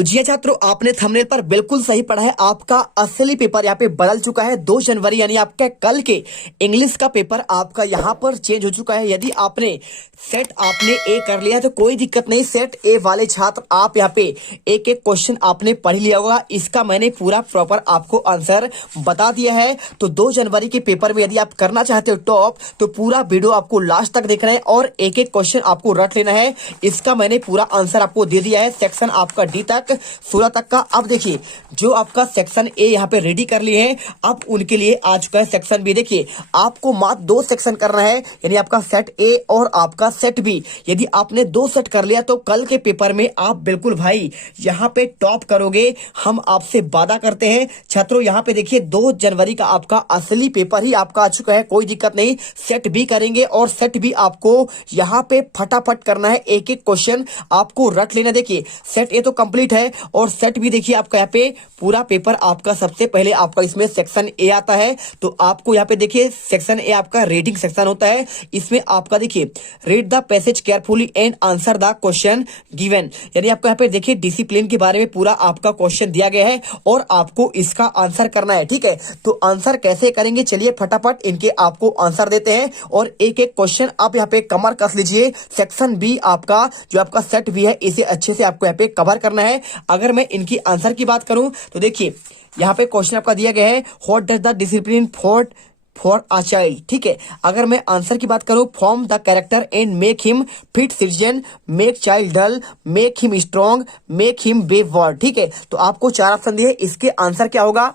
तो जी छात्रों, आपने थंबनेल पर बिल्कुल सही पढ़ा है। आपका असली पेपर यहाँ पे बदल चुका है। 2 जनवरी यानी आपके कल के इंग्लिश का पेपर आपका यहाँ पर चेंज हो चुका है। यदि आपने सेट आपने ए कर लिया है तो कोई दिक्कत नहीं। सेट ए वाले छात्र आप यहाँ पे एक एक क्वेश्चन आपने पढ़ लिया होगा। इसका मैंने पूरा प्रॉपर आपको आंसर बता दिया है। तो 2 जनवरी के पेपर में यदि आप करना चाहते हो टॉप, तो पूरा वीडियो आपको लास्ट तक देखना है और एक एक क्वेश्चन आपको रट लेना है। इसका मैंने पूरा आंसर आपको दे दिया है। सेक्शन आपका डी तक 16 तक का। अब देखिए, जो आपका सेक्शन ए यहाँ पे रेडी कर लिए हैं, अब उनके लिए आ चुका है सेक्शन बी। देखिए, आपको मात्र 2 सेक्शन करना है, यानी आपका सेट ए और आपका सेट बी। यदि आपने 2 सेट कर लिया तो कल के पेपर में आप बिल्कुल भाई यहाँ पे टॉप करोगे। हम आपसे वादा करते हैं छात्रों। यहाँ पे देखिए, 2 जनवरी का आपका असली पेपर ही आपका आ चुका है। कोई दिक्कत नहीं, सेट बी करेंगे और सेट बी आपको यहाँ पे फटाफट करना है। एक एक क्वेश्चन आपको रट लेना। देखिए, सेट ए तो कंप्लीट है और सेट भी देखिए आपका यहाँ पे पूरा पेपर आपका सबसे पहले आपका इसमें सेक्शन ए आता है। तो आपको यहाँ पे देखिए, सेक्शन ए आपका रीडिंग सेक्शन होता है। इसमें आपका देखिए, read the passage carefully and answer the question given, यानी आपको यहाँ पे देखिए डिसिप्लिन के बारे में पूरा आपका क्वेश्चन दिया गया है और आपको इसका आंसर करना है। ठीक है, तो आंसर कैसे करेंगे, चलिए फटाफट इनके आपको आंसर देते हैं और एक एक क्वेश्चन आप यहाँ पे कमर कस लीजिए। सेक्शन बी आपका जो आपका सेट बी है, इसे अच्छे से आपको यहाँ पे कवर करना है। अगर मैं इनकी आंसर की बात करूं तो देखिए, यहाँ पे क्वेश्चन आपका दिया गया है, what does the discipline for a child. ठीक है, अगर मैं आंसर की बात करूं, form the character and make him fit citizen, make child dull, make him strong, make him brave word. ठीक है, तो आपको 4 ऑप्शन दिए, इसके आंसर क्या होगा?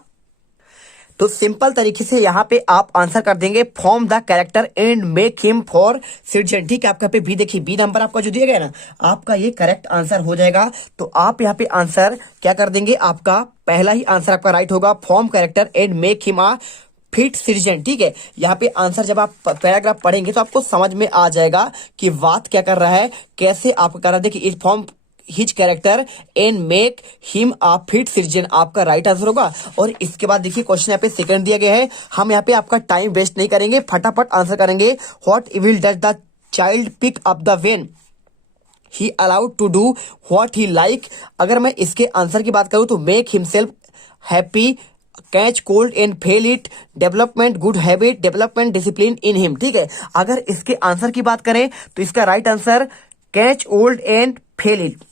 तो सिंपल तरीके से यहाँ पे आप आंसर कर देंगे, form the character and make him for citizen. ठीक है, आपका पे बी देखिए, बी नंबर आपका जो दिया गया ना, आपका ये करेक्ट आंसर हो जाएगा। तो आप यहाँ पे आंसर क्या कर देंगे, आपका पहला ही आंसर आपका राइट होगा, form character and make him a fit citizen. ठीक है, यहाँ पे आंसर जब आप पैराग्राफ पढ़ेंगे तो आपको समझ में आ जाएगा कि बात क्या कर रहा है, कैसे आप कर रहा है। देखिए, इस form his character and make him a fit citizen आपका राइट आंसर होगा। और इसके बाद देखिए, क्वेश्चन यहाँ पे सेकंड दिया गया है। हम यहाँ पे आपका टाइम वेस्ट नहीं करेंगे, फटाफट आंसर करेंगे। What will does the child pick up the when he allowed to do what he like. अगर मैं इसके आंसर की बात करूं तो make himself happy, catch cold and fail it, development good habit, development discipline in him. ठीक है, अगर इसके आंसर की बात करें तो इसका right answer catch old and fail it,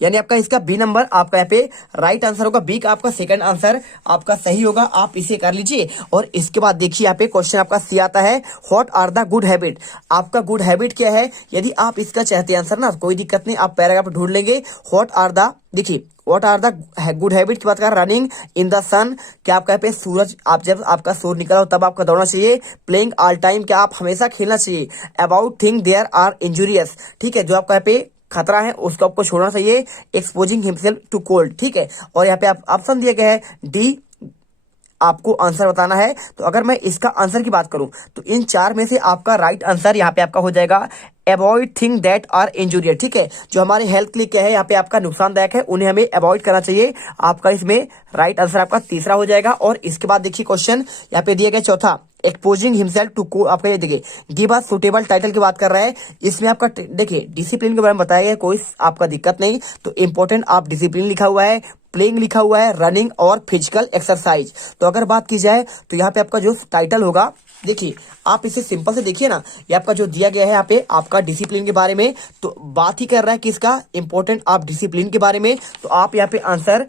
यानी आपका इसका बी नंबर आपका यहाँ पे राइट आंसर होगा। बी का आपका सेकंड आंसर आपका सही होगा, आप इसे कर लीजिए। और इसके बाद देखिए, यहाँ पे क्वेश्चन आपका सी आता है, what are the good habit. आपका गुड हैबिट क्या है, यदि आप इसका चाहते हैं आंसर ना, कोई दिक्कत नहीं, आप पैराग्राफ ढूंढ लेंगे। व्हाट आर द, देखिए, what are the good habit की बात कर, रनिंग इन द सन, क्या आपका यहाँ पे सूरज, आप जब आपका सूर्य निकला हो तब आपका दौड़ना चाहिए। प्लेइंग ऑल टाइम, क्या आप हमेशा खेलना चाहिए। About thing there are injurious, ठीक है, जो आपका यहाँ पे खतरा है उसको आपको छोड़ना चाहिए। Exposing himself to cold. ठीक है, और यहाँ पे आप ऑप्शन दिया गया है डी, आपको आंसर बताना है। तो अगर मैं इसका आंसर की बात करूं तो इन 4 में से आपका राइट आंसर यहाँ पे आपका हो जाएगा, avoid thing that are injurious. ठीक है, जो हमारे हेल्थ के लिए क्या है, यहाँ पे आपका नुकसानदायक है, उन्हें हमें अवॉइड करना चाहिए। आपका इसमें राइट आंसर आपका तीसरा हो जाएगा। और इसके बाद देखिए, क्वेश्चन यहाँ पे दिया गया चौथा, एक्सपोजिंग हिमसेल्फ टू को, आपका ये देखिए गिव अ सुटेबल टाइटल की बात कर रहा है। इसमें आपका देखिए डिसिप्लिन के बारे में बताया गया, कोई आपका दिक्कत नहीं। तो इंपॉर्टेंट आप डिसिप्लिन लिखा हुआ है, प्लेइंग लिखा हुआ है, रनिंग और फिजिकल एक्सरसाइज। तो अगर बात की जाए तो यहाँ पे आपका जो टाइटल होगा, देखिए आप इसे सिंपल से देखिए ना, ये आपका जो दिया गया है यहाँ पे आपका डिसिप्लिन के बारे में, तो बात ही कर रहा है कि इसका इंपॉर्टेंट आप डिसिप्लिन के बारे में। तो आप यहाँ पे आंसर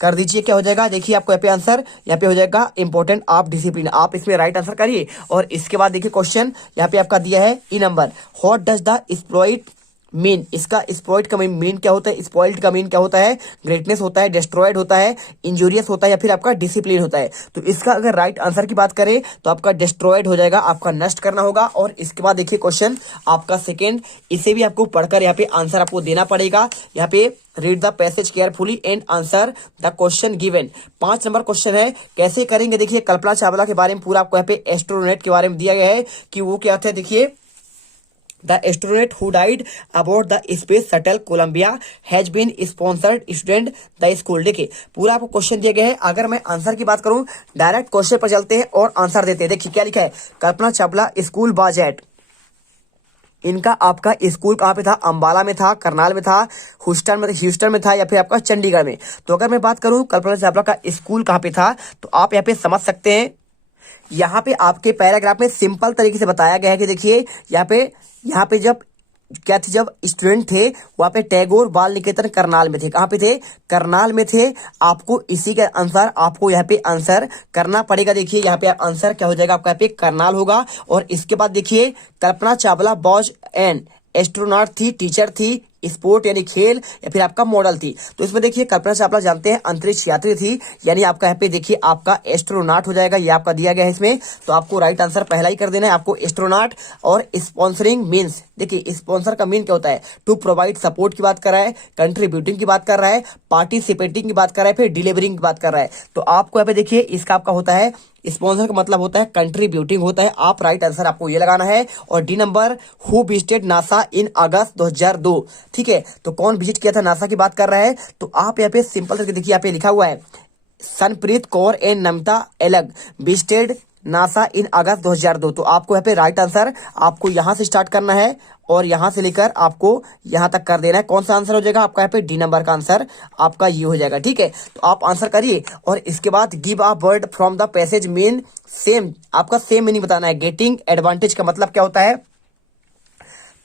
कर दीजिए, क्या हो जाएगा, देखिए आपको यहाँ पे आंसर यहाँ पे हो जाएगा इंपॉर्टेंट ऑफ डिसिप्लिन। आप इसमें राइट आंसर करिए। और इसके बाद देखिए, क्वेश्चन यहाँ पे आपका दिया है E number, what does the exploit mean. इसका एक्सप्लॉइट का मीन क्या होता है, स्पॉइल्ड का मीन क्या होता है, ग्रेटनेस होता है, डिस्ट्रॉयड होता है, इंजूरियस होता है, या फिर आपका डिसिप्लिन होता है। तो इसका अगर राइट आंसर की बात करें तो आपका डिस्ट्रॉयड हो जाएगा, आपका नष्ट करना होगा। और इसके बाद देखिए, क्वेश्चन आपका सेकेंड, इसे भी आपको पढ़कर यहाँ पे आंसर आपको देना पड़ेगा। यहाँ पे read the passage carefully and answer the question given. 5 number question है, कैसे करेंगे, देखिए कल्पना चावला के बारे में पूरा आपको यहाँ पे एस्ट्रोनॉट के बारे में दिया गया है कि वो क्या थे। देखिए, The astronaut who died aboard the space shuttle Columbia has been sponsored student the school। देखिए पूरा आपको क्वेश्चन दिया गया है। अगर मैं आंसर की बात करूं, डायरेक्ट क्वेश्चन पर चलते हैं और आंसर देते हैं। देखिए क्या लिखा है, Kalpana Chawla school was at इनका आपका स्कूल कहाँ पे था, अंबाला में था, करनाल में था, ह्यूस्टन में था, या फिर आपका चंडीगढ़ में। तो अगर मैं बात करूं कल्पना चावला का स्कूल कहाँ पे था, तो आप यहाँ पे समझ सकते हैं। यहाँ पे आपके पैराग्राफ में सिंपल तरीके से बताया गया है कि देखिए यहाँ पे जब क्या थे, जब स्टूडेंट थे वहां पे टैगोर बाल निकेतन करनाल में थे। कहाँ पे थे, करनाल में थे। आपको इसी के अनुसार आपको यहाँ पे आंसर करना पड़ेगा। देखिए यहाँ पे आंसर क्या हो जाएगा आपका, यहाँ पे करनाल होगा। और इसके बाद देखिए Kalpana Chawla was an astronaut थी, टीचर थी, स्पोर्ट यानी खेल, या फिर आपका मॉडल थी। तो इसमें देखिए कल्पना चावला जानते हैं अंतरिक्ष यात्री थी, यानी आपका यहाँ पे देखिए आपका एस्ट्रोनॉट हो जाएगा, ये आपका दिया गया है इसमें। तो आपको राइट आंसर पहला ही कर देना है आपको एस्ट्रोनॉट। और स्पॉन्सरिंग मीन्स, देखिए स्पॉन्सर का मीन क्या होता है, टू प्रोवाइड सपोर्ट की बात कर रहा है, कंट्रीब्यूटिंग की बात कर रहा है, पार्टिसिपेटिंग की बात कर रहा है, फिर डिलीवरिंग की बात कर रहा है। तो आपको यहाँ पे देखिए इसका आपका होता है स्पॉन्सर का मतलब होता है कंट्रीब्यूटिंग होता है। आप राइट आंसर आपको ये लगाना है। और D number, who visited NASA in August 2002, ठीक है। तो कौन विजिट किया था, नासा की बात कर रहा है। तो आप यहाँ पे सिंपल करके देखिए, यहाँ पे लिखा हुआ है सनप्रीत कौर एंड नमिता एलग विजिटेड नासा इन अगस्त 2002। तो आपको यहाँ पे राइट आंसर आपको यहाँ से स्टार्ट करना है और यहाँ से लेकर आपको यहाँ तक कर देना है। कौन सा आंसर हो जाएगा आपका, यहाँ पे डी नंबर का आंसर आपका ये हो जाएगा, ठीक है। तो आप आंसर करिए। और इसके बाद give a word from the passage mean same, आपका सेम मीनिंग बताना है। गेटिंग एडवांटेज का मतलब क्या होता है,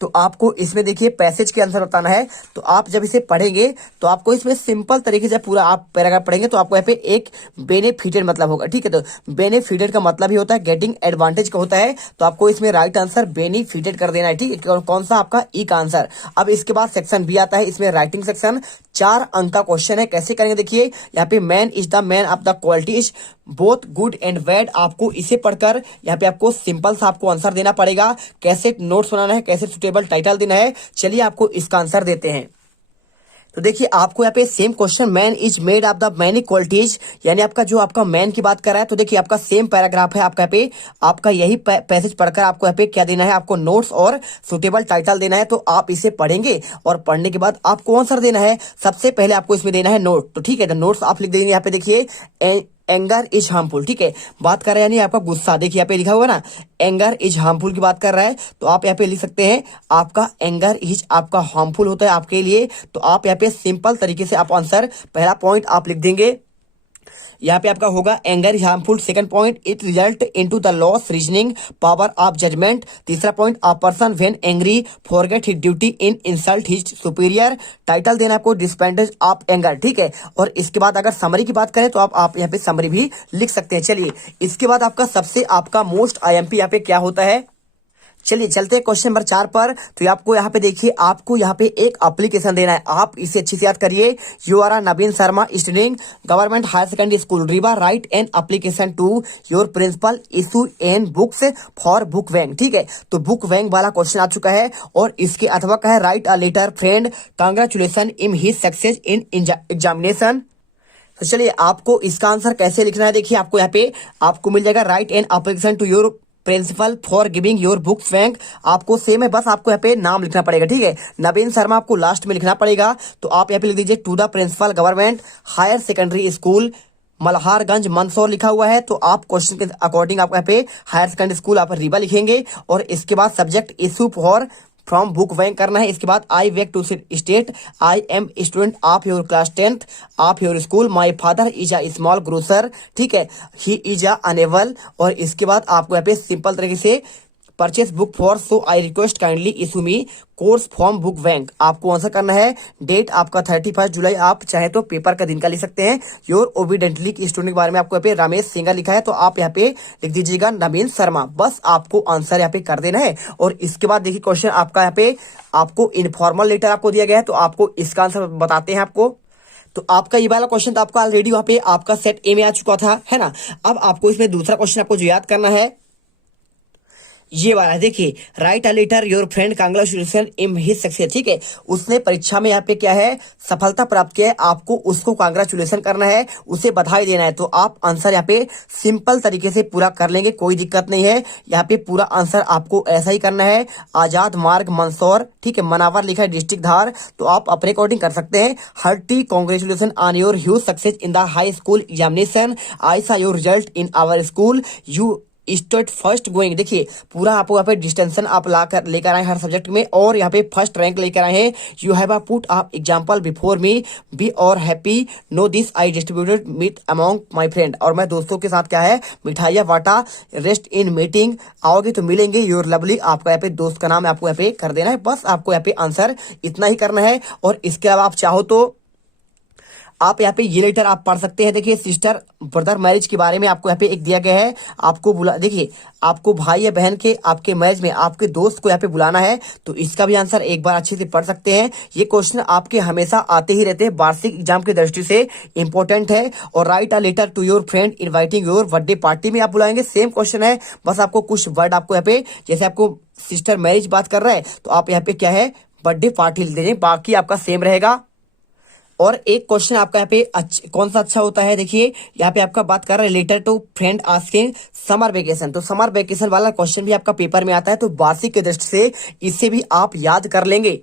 तो आपको इसमें देखिए पैसेज के आंसर बताना है। तो आप जब इसे पढ़ेंगे तो आपको इसमें सिंपल तरीके से पूरा आप पैराग्राफ पढ़ेंगे तो आपको यहाँ पे एक बेनिफिटेड मतलब होगा, ठीक है। तो बेनिफिटेड का मतलब ही होता है गेटिंग एडवांटेज का होता है। तो आपको इसमें राइट आंसर बेनिफिटेड कर देना है, ठीक है। कौन सा आपका ई का आंसर। अब इसके बाद सेक्शन बी आता है, इसमें राइटिंग सेक्शन 4 अंक का क्वेश्चन है। कैसे करेंगे देखिए, यहाँ पे man is the man of the quality is both good and bad. आपको इसे पढ़कर यहाँ पे आपको सिंपल सा आपको आंसर देना पड़ेगा। कैसे नोट्स बनाना है, कैसे सुटेबल टाइटल देना है, चलिए आपको इसका आंसर देते हैं। तो देखिए आपको यहाँ पे same question, man is made of the many qualities, यानी आपका जो आपका मैन की बात कर रहा है। तो देखिए आपका सेम पैराग्राफ है, आपका यहाँ पे आपका यही पैसेज पढ़कर आपको यहाँ पे क्या देना है, आपको नोट्स और सुटेबल टाइटल देना है। तो आप इसे पढ़ेंगे और पढ़ने के बाद आपको आंसर देना है। सबसे पहले आपको इसमें देना है नोट, तो ठीक है। तो नोट्स आप लिख देंगे यहाँ पे देखिए एंगर इज हार्मफुल, ठीक है। बात कर रहे हैं यानी आपका गुस्सा, देखिए यहाँ पे लिखा हुआ ना एंगर इज हार्मफुल की बात कर रहा है। तो आप यहाँ पे लिख सकते हैं आपका एंगर इज आपका हार्मफुल होता है आपके लिए। तो आप यहाँ पे सिंपल तरीके से आप आंसर पहला पॉइंट आप लिख देंगे, यहाँ पे आपका होगा anger is harmful. Second point, it result into the loss reasoning power of judgement. तीसरा point, a person when angry forget his duty in insult his superior. Title देना आपको डिस्पेंडेज ऑफ एंगर, ठीक है। और इसके बाद अगर समरी की बात करें तो आप यहाँ पे समरी भी लिख सकते हैं। चलिए इसके बाद आपका सबसे आपका मोस्ट आईएमपी यहाँ पे क्या होता है, चलिए चलते हैं क्वेश्चन नंबर 4 पर। तो आपको यहाँ पे देखिए, आपको यहाँ पे एक एप्लीकेशन देना है। आप इसे अच्छी से याद करिए। You are Naveen Sharma student government higher secondary school Rewa, write an application to your principal issue an books for book bank, ठीक है। तो बुक वैंग वाला क्वेश्चन आ चुका है। और इसके अथवा का है write a letter friend congratulation in his success in examination. तो चलिए आपको इसका आंसर कैसे लिखना है, देखिए आपको यहाँ पे आपको मिल जाएगा write an application to your principal for giving your books bank. आपको सेम है, बस आपको यहाँ पे नाम लिखना पड़ेगा, ठीक है। नवीन शर्मा आपको लास्ट में लिखना पड़ेगा। तो आप यहाँ पे लिख दीजिए to the principal government higher secondary school Malharganj Mandsaur लिखा हुआ है। तो आप क्वेश्चन के अकॉर्डिंग आप यहाँ पे हायर सेकेंडरी स्कूल आप रीवा लिखेंगे। और इसके बाद subject issue for from book bank करना है। इसके बाद I wake to state I am student of your class 10th of your school, my father is a small grocer, ठीक है, ही इज अ अनेबल। और इसके बाद आपको यहाँ पे सिंपल तरीके से purchase book for so I request kindly issue me course from book bank. आपको आंसर करना है। डेट आपका 31 जुलाई, आप चाहे तो पेपर का दिन का लिख सकते हैं। योर ओबिडेंटली स्टूडेंट के बारे में आपको यहाँ पे रमेश सिंगर लिखा है, तो आप यहाँ पे लिख दीजिएगा नवीन शर्मा। बस आपको आंसर यहाँ पे कर देना है। और इसके बाद देखिए क्वेश्चन आपका यहाँ पे आपको इनफॉर्मल लेटर आपको दिया गया है, तो आपको इसका आंसर बताते हैं आपको। तो आपका ये वाला क्वेश्चन तो आपका ऑलरेडी वहाँ पे आपका सेट ए में आ चुका था, है ना। अब आपको इसमें दूसरा क्वेश्चन आपको जो याद करना है ये वाला, देखिए write a letter your friend congratulation in his success, ठीक है। उसने परीक्षा में यहाँ पे क्या है सफलता प्राप्त किया है, आपको उसको कांग्रेचुलेशन करना है, उसे बधाई देना है। तो आप आंसर यहाँ पे सिंपल तरीके से पूरा कर लेंगे, कोई दिक्कत नहीं है। यहाँ पे पूरा आंसर आपको ऐसा ही करना है। आजाद मार्ग मंदसौर, ठीक है, मनावर लिखा है डिस्ट्रिक्ट धार, तो आप अपने अकॉर्डिंग कर सकते हैं। Hearty congratulation on your huge success in the high school examination, I saw your result in our school, you state first going. देखिए पूरा आपको यहाँ पे डिस्टिंक्शन आप लेकर आए हर सब्जेक्ट में, और यहाँ पे फर्स्ट रैंक लेकर आए हैं। You have put up example before me, be और happy, no this I distributed meat among my friend. और मैं दोस्तों के साथ क्या है मिठाइयाँ बांटा, रेस्ट इन मीटिंग, आओगे तो मिलेंगे, यूर लवली। आपका यहाँ पे दोस्त का नाम आपको यहाँ पे कर देना है, बस आपको यहाँ पे आंसर इतना ही करना है। और इसके अलावा आप चाहो तो आप यहाँ पे ये लेटर आप पढ़ सकते हैं। देखिए सिस्टर ब्रदर मैरिज के बारे में आपको यहाँ पे एक दिया गया है, आपको देखिए आपको भाई या बहन के आपके मैरिज में आपके दोस्त को यहाँ पे बुलाना है, तो इसका भी आंसर एक बार अच्छे से पढ़ सकते हैं। ये क्वेश्चन आपके हमेशा आते ही रहते हैं, वार्षिक एग्जाम की दृष्टि से इंपॉर्टेंट है। और write a letter to your friend inviting your birthday party में आप बुलाएंगे, सेम क्वेश्चन है, बस आपको कुछ वर्ड आपको यहाँ पे, जैसे आपको सिस्टर मैरिज बात कर रहा है तो आप यहाँ पे क्या है बर्थडे पार्टी लिख दीजिए, बाकी आपका सेम रहेगा। और एक क्वेश्चन आपका यहाँ पे कौन सा अच्छा होता है, देखिए यहाँ पे आपका बात कर रहा है letter to friend asking summer vacation, तो समर वेकेशन वाला क्वेश्चन भी आपका पेपर में आता है, तो वार्षिक की दृष्टि से इसे भी आप याद कर लेंगे।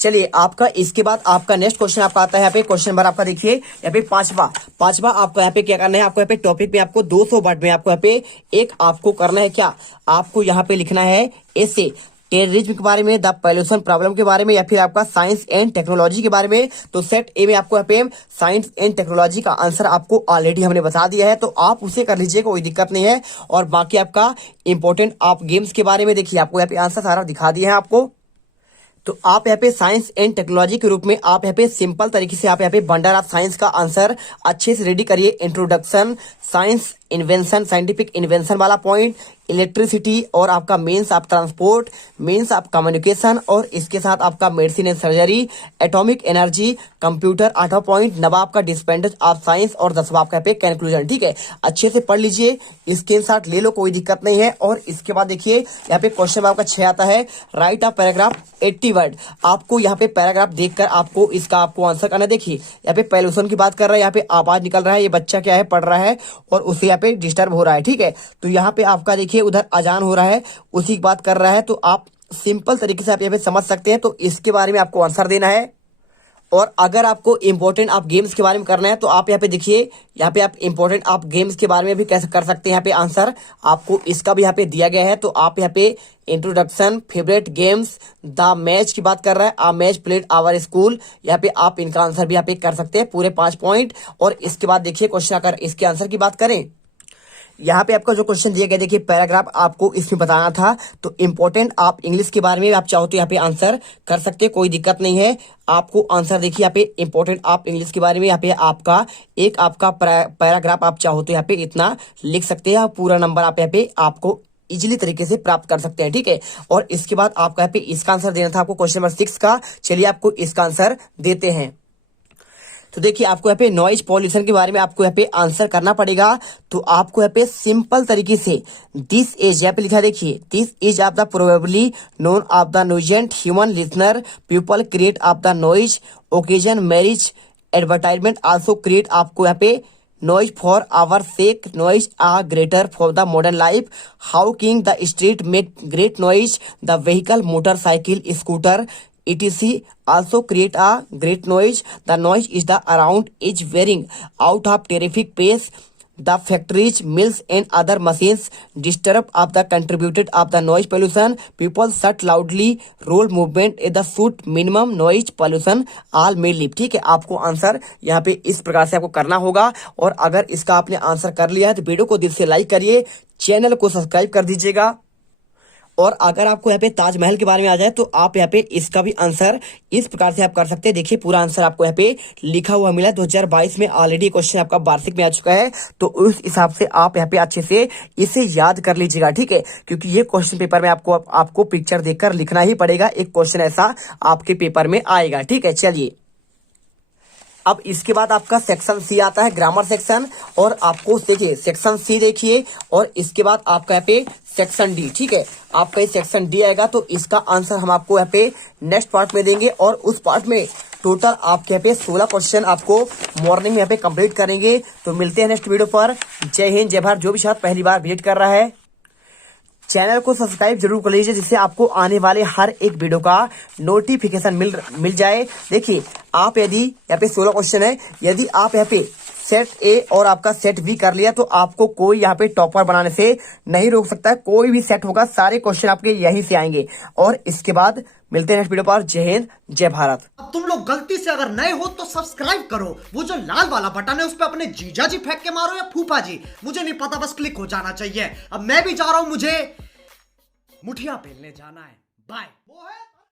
चलिए आपका इसके बाद आपका नेक्स्ट क्वेश्चन आपका आता है यहाँ पे क्वेश्चन नंबर आपका देखिए यहाँ पे पांचवा आपको यहाँ पे क्या करना है, आपको यहाँ पे टॉपिक में आपको 200 वर्ड में आपको यहाँ पे एक आपको करना है क्या, आपको यहाँ पे लिखना है ऐसे टेररिज्म के बारे में, द पॉल्यूशन प्रॉब्लम के बारे में, या फिर आपका साइंस एंड टेक्नोलॉजी के बारे में। तो सेट ए में आपको यहाँ पे साइंस एंड टेक्नोलॉजी का आंसर आपको ऑलरेडी हमने बता दिया है, तो आप उसे कर लीजिए, कोई दिक्कत नहीं है। और बाकी आपका इंपॉर्टेंट आप गेम्स के बारे में देखिए आपको यहाँ पे आंसर सारा दिखा दिया है आपको। तो आप यहाँ पे साइंस एंड टेक्नोलॉजी के रूप में आप यहाँ पे सिंपल तरीके से आप यहाँ पे बंडल ऑफ साइंस का आंसर अच्छे से रेडी करिए। Introduction, science invention, scientific invention वाला पॉइंट, इलेक्ट्रिसिटी, और आपका मेंस आप ट्रांसपोर्ट, मेंस आप कम्युनिकेशन, और इसके साथ आपका medicine and surgery, atomic energy, computer 8वां पॉइंट, 9वां आपका डिस्पेंडेंस ऑफ साइंस, और 10वां आपका पे कंक्लूजन। ठीक है, अच्छे से पढ़ लीजिए, स्क्रीनशॉट ले लो, कोई दिक्कत नहीं है। और इसके बाद देखिए यहाँ पे क्वेश्चन आपका 6 आता है, राइट अ पैराग्राफ 80 वर्ड। आपको यहाँ पे पैराग्राफ देखकर आपको इसका आपको आंसर करना। देखिए यहाँ पे पॉल्यूशन की बात कर रहा है, यहाँ पे आवाज निकल रहा है, ये बच्चा क्या है पढ़ रहा है और उसे पे डिस्टर्ब हो रहा है। ठीक है, तो यहाँ पे आपका देखिए उधर अजान हो रहा है, उसी की बात कर रहा है, तो आप सिंपल तरीके से आप यहाँ पे समझ सकते हैं, तो इसके बारे में आपको आंसर देना है। और अगर आपको इंपॉर्टेंट आप गेम्स के बारे में करना है तो आप यहाँ पे देखिए, यहाँ पे आप इंपॉर्टेंट आप गेम्स के बारे में भी कैसे कर सकते हैं, यहाँ पे आंसर आपको इसका भी यहाँ पे दिया गया है। तो आप यहाँ पे introduction, favourite games, the match की बात कर रहा है, आ मैच प्लेड आवर स्कूल, यहाँ पे आप इनका आंसर भी यहाँ पे कर सकते हैं पूरे 5 पॉइंट। और इसके बाद देखिए क्वेश्चन अगर इसके आंसर की बात करें, यहाँ पे आपका जो क्वेश्चन दिया गया देखिए पैराग्राफ आपको इसमें बताना था, तो इंपॉर्टेंट आप इंग्लिश के बारे में आप चाहो तो यहाँ पे आंसर कर सकते हैं, कोई दिक्कत नहीं है। आपको आंसर देखिए यहाँ पे इंपॉर्टेंट आप इंग्लिश के बारे में यहाँ पे आपका एक आपका पैराग्राफ आप चाहो तो यहाँ पे इतना लिख सकते हैं, पूरा नंबर आप यहाँ पे आपको इजीली तरीके से प्राप्त कर सकते हैं। ठीक है, और इसके बाद आपका यहाँ पे इसका आंसर देना था आपको क्वेश्चन नंबर 6 का। चलिए आपको इसका आंसर देते हैं। तो देखिए आपको यहाँ पे नॉइज पॉल्यूशन के बारे में आपको यहाँ पे आंसर करना पड़ेगा। तो आपको यहाँ पे सिंपल तरीके से दिस इज यहाँ पे लिखा देखिए, this is of the probably none of the नोजेंट human listener people create of the noise occasion marriage advertisement also create. आपको यहाँ पे noise for our sake, noise are greater for the modern life. How can the street make great noise? The vehicle, motorcycle, scooter, etc. also create a great noise. The noise is the around is wearing out of terrific pace. The factories, mills and other machines disturb of the contributed of the noise pollution. People shut loudly, roll movement at the suit minimum noise pollution all may live. ठीक है, आपको answer यहाँ पे इस प्रकार से आपको करना होगा। और अगर इसका आपने आंसर कर लिया है तो वीडियो को दिल से लाइक करिए, चैनल को सब्सक्राइब कर दीजिएगा। और अगर आपको यहाँ पे ताजमहल के बारे में आ जाए तो आप यहाँ पे इसका भी आंसर इस प्रकार से आप कर सकते हैं। देखिए पूरा आंसर आपको यहाँ पे लिखा हुआ मिला है, 2022 में ऑलरेडी क्वेश्चन आपका वार्षिक में आ चुका है, तो उस हिसाब से आप यहाँ पे अच्छे से इसे याद कर लीजिएगा। ठीक है, क्योंकि ये क्वेश्चन पेपर में आपको पिक्चर देखकर लिखना ही पड़ेगा, एक क्वेश्चन ऐसा आपके पेपर में आएगा। ठीक है, चलिए अब इसके बाद आपका सेक्शन सी आता है, ग्रामर सेक्शन। और आपको देखिए सेक्शन सी देखिए, और इसके बाद आपका यहाँ पे सेक्शन डी। ठीक है, आपका ये सेक्शन डी आएगा, तो इसका आंसर हम आपको यहाँ पे नेक्स्ट पार्ट में देंगे। और उस पार्ट में टोटल आपके यहाँ पे 16 क्वेश्चन आपको मॉर्निंग में यहाँ पे कंप्लीट करेंगे। तो मिलते हैं नेक्स्ट वीडियो पर। जय हिंद, जय भारत। जो भी छात्र पहली बार विजिट कर रहा है चैनल को सब्सक्राइब जरूर कर लीजिए, जिससे आपको आने वाले हर एक वीडियो का नोटिफिकेशन मिल जाए। देखिए आप यदि यहाँ पे 16 क्वेश्चन है, यदि आप यहाँ पे सेट ए और आपका सेट बी कर लिया तो आपको कोई यहाँ पे टॉपर बनाने से नहीं रोक सकता है। कोई भी सेट होगा, सारे क्वेश्चन आपके यहीं से आएंगे। और इसके बाद मिलते हैं नेक्स्ट वीडियो पर। जय हिंद, जय भारत। अब तुम लोग गलती से अगर नए हो तो सब्सक्राइब करो, वो जो लाल वाला बटन है उस पर अपने जीजा जी फेंक के मारो या फूफा जी, मुझे नहीं पता, बस क्लिक हो जाना चाहिए। अब मैं भी जा रहा हूं, मुझे मुठिया पेलने जाना है। बाय।